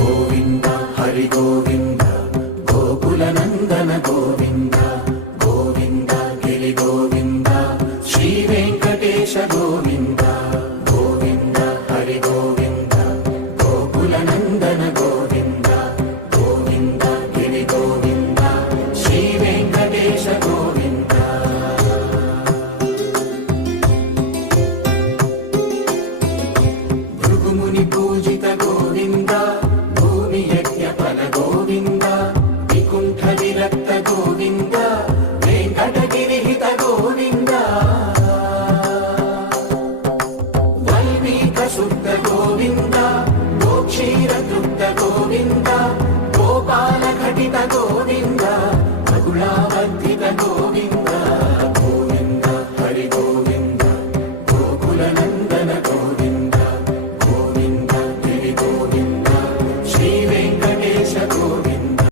గోవింద హరి గోవింద గోకుల నందన గోవింద గోవింద గిరి గోవింద శ్రీ వెంకటేశ గోవింద గోవింద హరి గోవింద గోకుల నందన గోవింద గోవింద గిరి గోవింద శ్రీ వెంకటేశ గోవింద. భృగుముని పూజిత గోవింద భూమి యజ్ఞ ఫల గోవింద వికుంఠ విరక్త గోవింద వెంకటగిరిహిత గోవింద వల్మీక శుద్ధ గోవింద గోక్షీర తృప్త